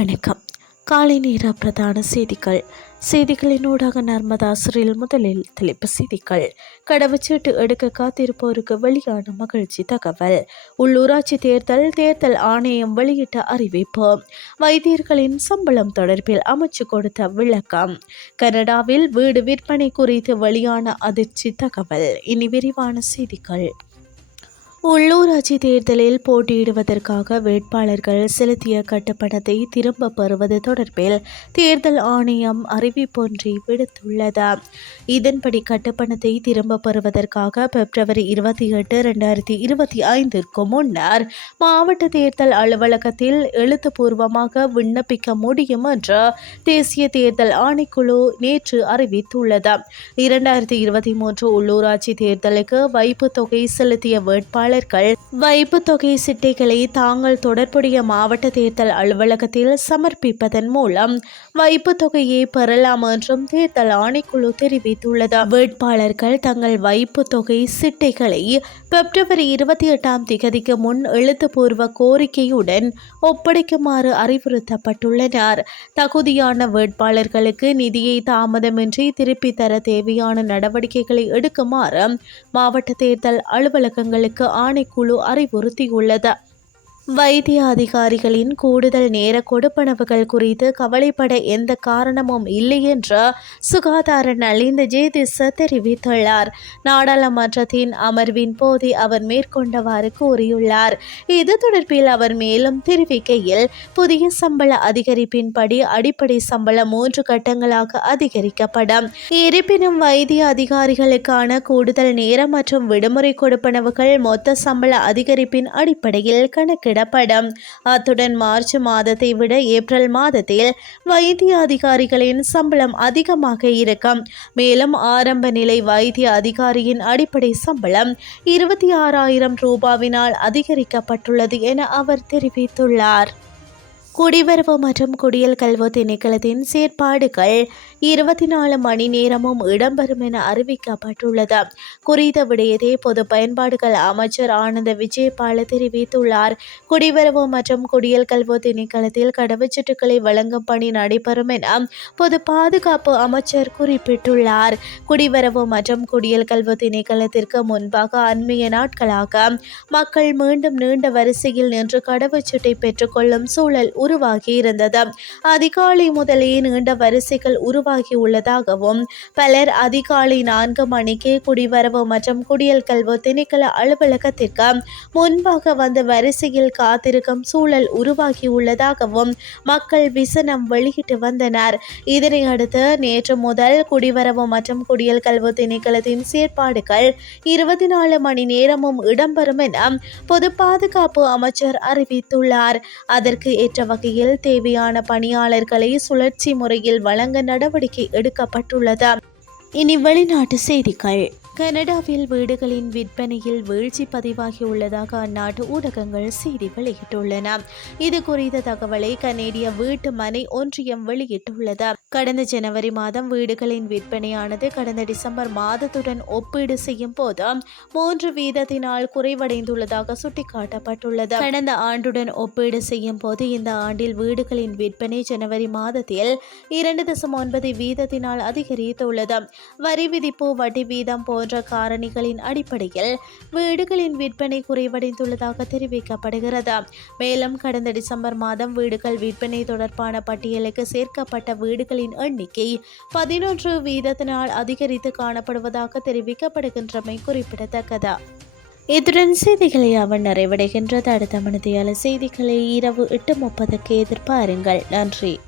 வணக்கம். காலை நேர பிரதான செய்திகள். செய்திகளின் ஊடாக நர்மதாசரில் முதலில் தலைப்பு செய்திகள். கடவுச்சீட்டு எடுக்க காத்திருப்போருக்கு வெளியான மகிழ்ச்சி தகவல். உள்ளூராட்சி தேர்தல் தேர்தல் ஆணையம் வெளியிட்ட அறிவிப்பு. வைத்தியர்களின் சம்பளம் தொடர்பில் அமைச்சு கொடுத்த விளக்கம். கனடாவில் வீடு விற்பனை குறித்து வெளியான அதிர்ச்சி தகவல். இனி விரிவான செய்திகள். உள்ளூராட்சி தேர்தலில் போட்டியிடுவதற்காக வேட்பாளர்கள் செலுத்திய கட்டுப்பணத்தை திரும்ப பெறுவது தொடர்பில் தேர்தல் ஆணையம் அறிவிப்பொன்றை விடுத்துள்ளது. இதன்படி கட்டுப்பணத்தை திரும்பப் பெறுவதற்காக பிப்ரவரி இருபத்தி எட்டு இரண்டாயிரத்தி இருபத்தி ஐந்திற்கு முன்னர் மாவட்ட தேர்தல் அலுவலகத்தில் எழுத்துப்பூர்வமாக விண்ணப்பிக்க முடியும் என்று தேசிய தேர்தல் ஆணைக்குழு நேற்று அறிவித்துள்ளது. இரண்டாயிரத்தி இருபத்தி மூன்று உள்ளூராட்சி தேர்தலுக்கு வைப்பு தொகை செலுத்திய வேட்பாளர் வாக்காளர்கள் வைப்பு தொகை சிட்டைகளை தாங்கள் தொடர்புடைய மாவட்ட தேர்தல் அலுவலகத்தில் சமர்ப்பிப்பதன் மூலம் வைப்பு தொகையை பெறலாம் என்றும் தேர்தல் ஆணைக்குழு தெரிவித்துள்ளது. வேட்பாளர்கள் தங்கள் வைப்பு தொகை சிட்டைகளை பிப்ரவரி இருபத்தி எட்டாம் திகதிக்கு முன் எழுத்துப்பூர்வ கோரிக்கையுடன் ஒப்படைக்குமாறு அறிவுறுத்தப்பட்டுள்ளனர். தகுதியான வேட்பாளர்களுக்கு நிதியை தாமதமின்றி திருப்பி தர தேவையான நடவடிக்கைகளை எடுக்குமாறு மாவட்ட தேர்தல் அலுவலகங்களுக்கு ஆணைக்குழு அறிவுறுத்தியுள்ளது. வைத்திய அதிகாரிகளின் கூடுதல் நேர கொடுப்பனவுகள் குறித்து கவலைப்பட எந்த காரணமும் இல்லை என்று சுகாதார நலிந்த ஜேதிச தெரிவித்துள்ளார். நாடாளுமன்றத்தின் அமர்வின் போது அவர் மேற்கொண்டவாறு கூறியுள்ளார். இது தொடர்பில் அவர் மேலும் தெரிவிக்கையில் புதிய சம்பள அதிகரிப்பின்படி அடிப்படை சம்பளம் மூன்று கட்டங்களாக அதிகரிக்கப்படும். இருப்பினும் வைத்திய அதிகாரிகளுக்கான கூடுதல் நேரம் மற்றும் விடுமுறை கொடுப்பனவுகள் மொத்த சம்பள அதிகரிப்பின் அடிப்படையில் கணக்கிட வெளியிடப்படும் அத்துடன் மார்ச் மாதத்தை விட ஏப்ரல் மாதத்தில் வைத்திய அதிகாரிகளின் சம்பளம் அதிகமாக இருக்கும். மேலும் ஆரம்ப நிலை வைத்திய அதிகாரியின் அடிப்படை சம்பளம் இருபத்தி ஆறாயிரம் ரூபாவினால் அதிகரிக்கப்பட்டுள்ளது என அவர் தெரிவித்துள்ளார். குடிவரவு மற்றும் குடியல் கல்வி திணைக்களத்தின் செயற்பாடுகள் இருபத்தி நாலு மணி நேரமும் இடம்பெறும் என அறிவிக்கப்பட்டுள்ளது. குறித்த விடயத்தை பொது பயன்பாடுகள் அமைச்சர் ஆனந்த விஜயபால தெரிவித்துள்ளார். குடிவரவு மற்றும் குடியல் கல்வி திணைக்களத்தில் கடவுச்சீட்டுகளை வழங்கும் பணி நடைபெறும் என பொது பாதுகாப்பு அமைச்சர் குறிப்பிட்டுள்ளார். குடிவரவு மற்றும் குடியல் கல்வி திணைக்களத்திற்கு முன்பாக அண்மைய நாட்களாக மக்கள் மீண்டும் நீண்ட வரிசையில் நின்று கடவுச்சீட்டை பெற்றுக்கொள்ளும் சூழல் உருவாகி இருந்தது அதிகாலை முதலே நீண்ட வரிசைகள் உருவாகி உள்ளதாகவும் பலர் அதிகாலை நான்கு மணிக்கே குடிவரவு மற்றும் குடியல் கல்வி திணைக்கள அலுவலகத்திற்கு முன்பாக வந்த வரிசையில் காத்திருக்கும் சூழல் உருவாகி உள்ளதாகவும் மக்கள் விசனம் வெளியிட்டு வந்தனர். இதனையடுத்து நேற்று முதல் குடிவரவு மற்றும் குடியல் கல்வி திணைக்களத்தின் செயற்பாடுகள் இருபத்தி நாலு மணி நேரமும் இடம்பெறும் என பொது பாதுகாப்பு அமைச்சர் அறிவித்துள்ளார். அதற்கு ஏற்ற வகையில் தேவையான பணியாளர்களை சுழற்சி முறையில் வழங்க நடவடிக்கை எடுக்கப்பட்டுள்ளது. இனி வெளிநாட்டு செய்திகள். கனடாவில் வீடுகளின் விற்பனையில் வீழ்ச்சி பதிவாகியுள்ளதாக அந்நாட்டு ஊடகங்கள் செய்தி வெளியிட்டுள்ளன. இது குறித்த தகவலை கனேடிய வீட்டு மனை ஒன்றியம் வெளியிட்டுள்ளது. கடந்த ஜனவரி மாதம் வீடுகளின் விற்பனையானது கடந்த டிசம்பர் மாதத்துடன் ஒப்பீடு செய்யும் போது மூன்று வீதத்தினால் குறைவடைந்துள்ளதாக சுட்டிக்காட்டப்பட்டுள்ளது. கடந்த ஆண்டுடன் ஒப்பீடு செய்யும் போது இந்த ஆண்டில் வீடுகளின் விற்பனை ஜனவரி மாதத்தில் இரண்டு தசம் ஒன்பது வீதத்தினால் அதிகரித்துள்ளது. வரி விதிப்பு வட்டி வீதம் போன்ற காரணிகளின் அடிப்படையில் வீடுகளின் விற்பனை குறைவடைந்துள்ளதாக தெரிவிக்கப்படுகிறது. மேலும் கடந்த டிசம்பர் மாதம் வீடுகள் விற்பனை தொடர்பான பட்டியலுக்கு சேர்க்கப்பட்ட வீடுகளின் எண்ணிக்கை பதினொன்று வீதத்தினால் அதிகரித்து காணப்படுவதாக தெரிவிக்கப்படுகின்றமை குறிப்பிடத்தக்கது. இத்துடன் செய்திகளை அவன் நிறைவடைகின்றது. அடுத்த மனதியால செய்திகளை இரவு எட்டு முப்பதுக்கு எதிர்பாருங்கள். நன்றி.